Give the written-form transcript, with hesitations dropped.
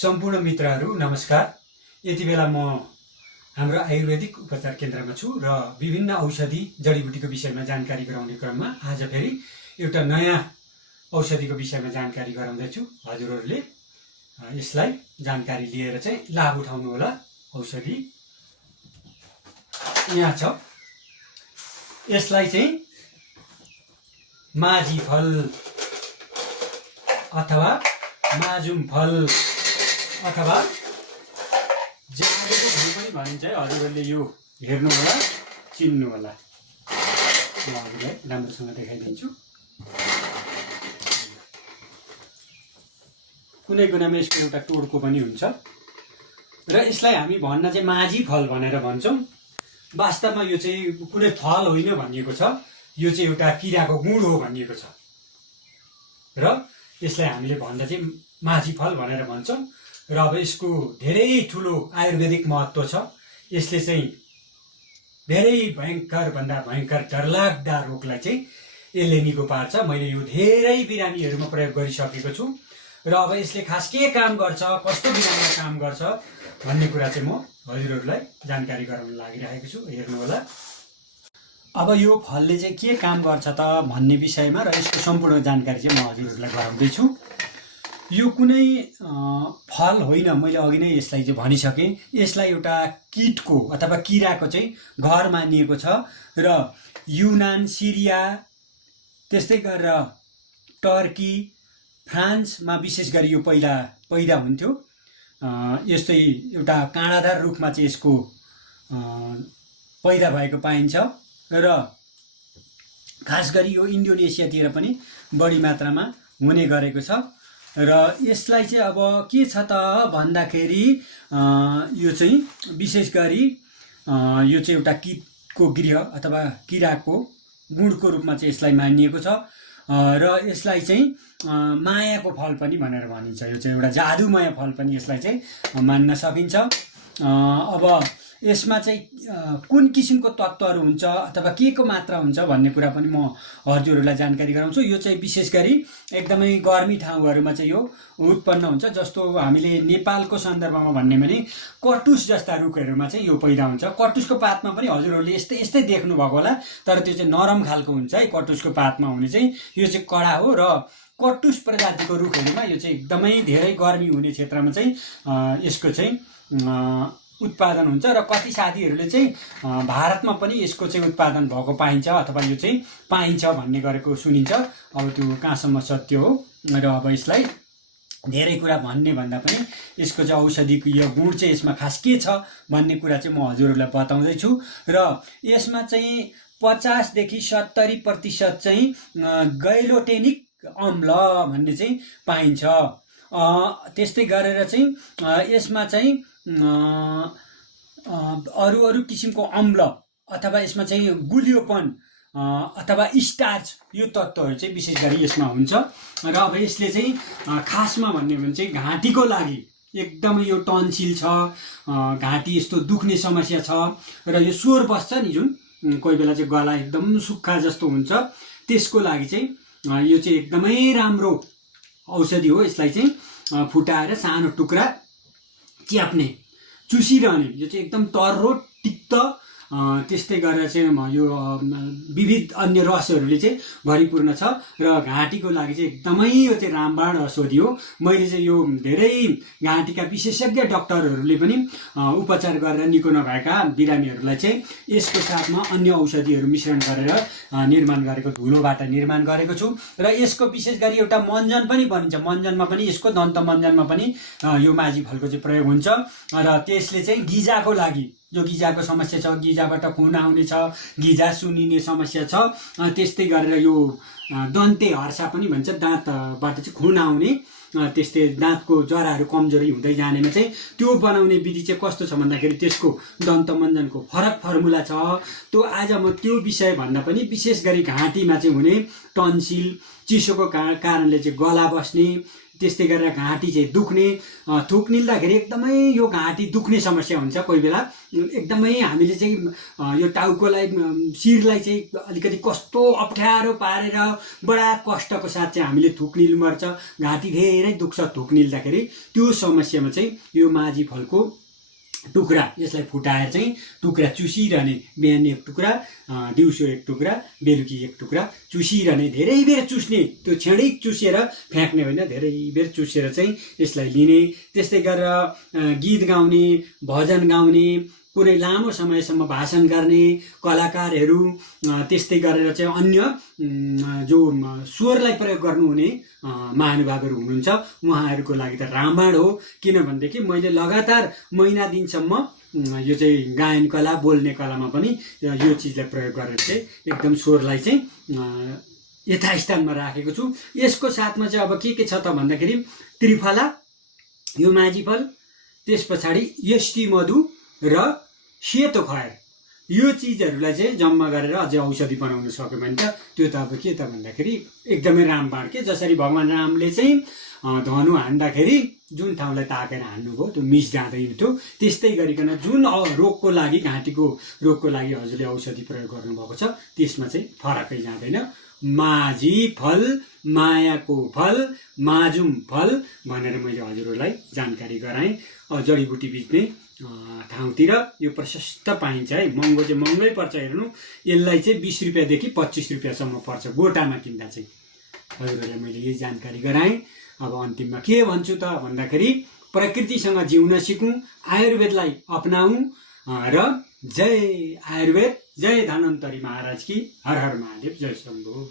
सम्पूर्ण मित्रहरू नमस्कार। यति बेला म हाम्रो आयुर्वेदिक उपचार केन्द्रमा छु र विभिन्न औषधि जडीबुटीको विषयमा जानकारी गराउने क्रममा आज फेरि एउटा नयाँ औषधिको विषयमा जानकारी गराउँदैछु। हजुरहरूले यसलाई जानकारी लिएर चाहिँ लाभ उठाउनु होला। औषधि यहाँ छ। यसलाई चाहिँ माझी फल अथवा माजुम फल अथवा जाडोको फल पनि भनिन्छ है। हजुरहरूले यो हेर्नु होला, चिन्नु होला। म हजुरलाई राम्रोसँग देखाइदिन्छु। कुनै कुनामा यसको एउटा टोडको पनि हुन्छ र यसलाई हामी भन्न चाहिँ माझी फल भनेर भन्छौँ। वास्तवमा यो चाहिँ कुनै फल होइन भनिएको छ, यो चाहिँ एउटा किराको गुण हो भनिएको छ र यसलाई हामीले भन्दा चाहिँ माझी फल भनेर भन्छौँ। र अब यसको धेरै ठुलो आयुर्वेदिक महत्त्व छ। यसले चाहिँ धेरै भयङ्कर भन्दा भयङ्कर डरलाग्दा रोगलाई चाहिँ यसले निको पार्छ। मैले यो धेरै बिरामीहरूमा प्रयोग गरिसकेको छु र अब यसले खास के काम गर्छ, कस्तो बिरामीमा काम गर्छ भन्ने कुरा चाहिँ म हजुरहरूलाई जानकारी गराउन लागिरहेको छु। हेर्नु होला। अब यो फलले चाहिँ के काम गर्छ त भन्ने विषयमा र यसको सम्पूर्ण जानकारी चाहिँ म हजुरहरूलाई गराउँदैछु। यो कुनै फल होइन, मैले अघि नै यसलाई चाहिँ भनिसकेँ। यसलाई एउटा किटको अथवा किराको चाहिँ घर मानिएको छ र युनान, सिरिया, त्यस्तै गरेर टर्की, फ्रान्समा विशेष गरी यो पैदा हुन्थ्यो। यस्तै एउटा काँडादार रुखमा चाहिँ यसको पैदा भएको पाइन्छ र खास गरी यो इन्डोनेसियातिर पनि बढी मात्रामा हुने गरेको छ। र यसलाई चाहिँ अब के छ त भन्दाखेरि यो चाहिँ विशेष गरी यो चाहिँ एउटा किटको गृह अथवा किराको गुणको रूपमा चाहिँ यसलाई मानिएको छ र यसलाई चाहिँ मायाको फल पनि भनेर भनिन्छ। यो चाहिँ एउटा जादुमय फल पनि यसलाई चाहिँ मान्न सकिन्छ। अब यसमा चाहिँ कुन किसिमको तत्त्वहरू हुन्छ अथवा के को मात्रा हुन्छ भन्ने कुरा पनि म हजुरहरूलाई जानकारी गराउँछु। यो चाहिँ विशेष गरी एकदमै गर्मी ठाउँहरूमा चाहिँ यो उत्पन्न हुन्छ। जस्तो हामीले नेपालको सन्दर्भमा भन्ने भने कटुस जस्ता रुखहरूमा चाहिँ यो पैदा हुन्छ। कटुसको पातमा पनि हजुरहरूले यस्तै देख्नुभएको होला, तर त्यो चाहिँ नरम खालको हुन्छ है। कटुसको पातमा हुने चाहिँ यो चाहिँ कडा हो र कटुस प्रजातिको रुखहरूमा यो चाहिँ एकदमै धेरै गर्मी हुने क्षेत्रमा चाहिँ यसको चाहिँ उत्पादन हुन्छ र कति साथीहरूले चाहिँ भारतमा पनि यसको चाहिँ उत्पादन भएको पाइन्छ अथवा यो चाहिँ पाइन्छ भन्ने गरेको सुनिन्छ। अब त्यो कहाँसम्म सत्य हो र अब यसलाई धेरै कुरा भन्ने भन्दा पनि यसको चाहिँ औषधिको यो गुण चाहिँ यसमा खास के छ भन्ने कुरा चाहिँ म हजुरहरूलाई बताउँदैछु। र यसमा चाहिँ 50 देखि 70% चाहिँ गैलोटेनिक अम्ल भन्ने चाहिँ पाइन्छ। त्यस्तै गरेर चाहिँ यसमा चाहिँ अरू किसिमको अम्ल अथवा यसमा चाहिँ गुलियोपन अथवा स्टार्च यो तत्त्वहरू चाहिँ विशेष गरी यसमा हुन्छ। र अब यसले चाहिँ खासमा भन्ने भने चाहिँ घाँटीको लागि एकदमै यो टन्सिल छ, घाँटी यस्तो दुख्ने समस्या छ र यो स्वर बस्छ नि, जुन कोही बेला चाहिँ गला एकदम सुक्खा जस्तो हुन्छ, त्यसको लागि चाहिँ यो चाहिँ एकदमै राम्रो औषधि हो। यसलाई चाहिँ फुटाएर सानो टुक्रा च्याप्ने, चुसिरहने, यो चाहिँ एकदम तर्रो तिक्त, त्यस्तै गरेर चाहिँ यो विविध अन्य रसहरूले चाहिँ भरिपूर्ण छ र घाँटीको लागि चाहिँ एकदमै यो चाहिँ रामबाण औषधि हो। मैले चाहिँ यो धेरै घाँटीका विशेषज्ञ डाक्टरहरूले पनि उपचार गरेर निको नभएका बिरामीहरूलाई चाहिँ यसको साथमा अन्य औषधिहरू मिश्रण गरेर निर्माण गरेको, धुलोबाट निर्माण गरेको छु। र यसको विशेष गरी एउटा मञ्जन पनि भनिन्छ। मञ्जनमा पनि यसको दन्त मञ्जनमा पनि यो माझी फलको चाहिँ प्रयोग हुन्छ र त्यसले चाहिँ गिजाको लागि, जो गिजाको समस्या छ, गिजाबाट खुन आउने छ, गिजा सुनिने समस्या छ, त्यस्तै गरेर यो दन्ते हर्षा पनि भन्छ, दाँतबाट चाहिँ खुन आउने, त्यस्तै दाँतको जराहरू कमजोरी हुँदै जानेमा चाहिँ त्यो बनाउने विधि चाहिँ कस्तो छ भन्दाखेरि त्यसको दन्त मञ्जनको फरक फर्मुला छ। त्यो आज म त्यो विषय भन्दा पनि विशेष गरी घाँटीमा चाहिँ हुने टन्सिल, चिसोको कारणले चाहिँ गला बस्ने, त्यस्तै गरेर घाँटी चाहिँ दुख्ने, थुक निल्दाखेरि एकदमै यो घाँटी दुख्ने समस्या हुन्छ कोही बेला। एकदमै हामीले चाहिँ यो टाउकोलाई शिरलाई चाहिँ अलिकति कस्तो अप्ठ्यारो पारेर बडा कष्टको साथ चाहिँ हामीले थुक निल्नुपर्छ, घाँटी धेरै दुख्छ थुक निल्दाखेरि। त्यो समस्यामा चाहिँ यो माझी फलको टुक्रा यसलाई फुटाएर चाहिँ टुक्रा चुसिरहने, बिहान एक टुक्रा, दिउँसो एक टुक्रा, बेलुकी एक टुक्रा चुसिरहने, धेरै बेर चुस्ने, त्यो क्षणिक चुसेर फ्याँक्ने होइन, धेरै बेर चुसेर चाहिँ यसलाई लिने। त्यस्तै गरेर गीत गाउने, भजन गाउने, कुनै लामो समयसम्म भाषण गर्ने कलाकारहरू, त्यस्तै गरेर चाहिँ अन्य जो स्वरलाई प्रयोग गर्नुहुने महानुभावहरू हुनुहुन्छ उहाँहरूको लागि त रामबाण हो। किनभनेदेखि मैले लगातार महिना दिनसम्म यो चाहिँ गायन कला, बोल्ने कलामा पनि यो चिजलाई प्रयोग गरेर चाहिँ एकदम स्वरलाई चाहिँ यथास्थानमा राखेको छु। यसको साथमा चाहिँ अब के छ त भन्दाखेरि त्रिफला, यो माझी फल, त्यस पछाडि यष्टी मधु र सेतो खयर, यो चिजहरूलाई चाहिँ जम्मा गरेर अझै औषधि बनाउन सक्यो भने त त्यो त अब के त भन्दाखेरि एकदमै रामबाण के। जसरी भगवान् रामले चाहिँ धनु हान्दाखेरि जुन ठाउँलाई ताकेर हान्नुभयो त्यो मिस जाँदैन थियो, त्यस्तै गरिकन जुन रोगको लागि, घाँटीको रोगको लागि हजुरले औषधि प्रयोग गर्नुभएको छ त्यसमा चाहिँ फरकै जाँदैन। माझी फल, मायाको फल, माजुम फल भनेर मैले हजुरहरूलाई जानकारी गराएँ। जडीबुटी बेच्ने ठाउँतिर यो प्रशस्त पाइन्छ है, महँगो चाहिँ महँगै पर्छ। हेर्नु यसलाई चाहिँ 20 रुपियाँदेखि 25 रुपियाँसम्म पर्छ गोटामा किन्दा चाहिँ। हजुरहरूलाई मैले यही जानकारी गराएँ। अब अन्तिममा के भन्छु त भन्दाखेरि प्रकृतिसँग जिउन सिकौँ, आयुर्वेदलाई अपनाऊँ र जय आयुर्वेद, जय धन्वन्तरी महाराज की, हर हर महादेव, जय शम्भु।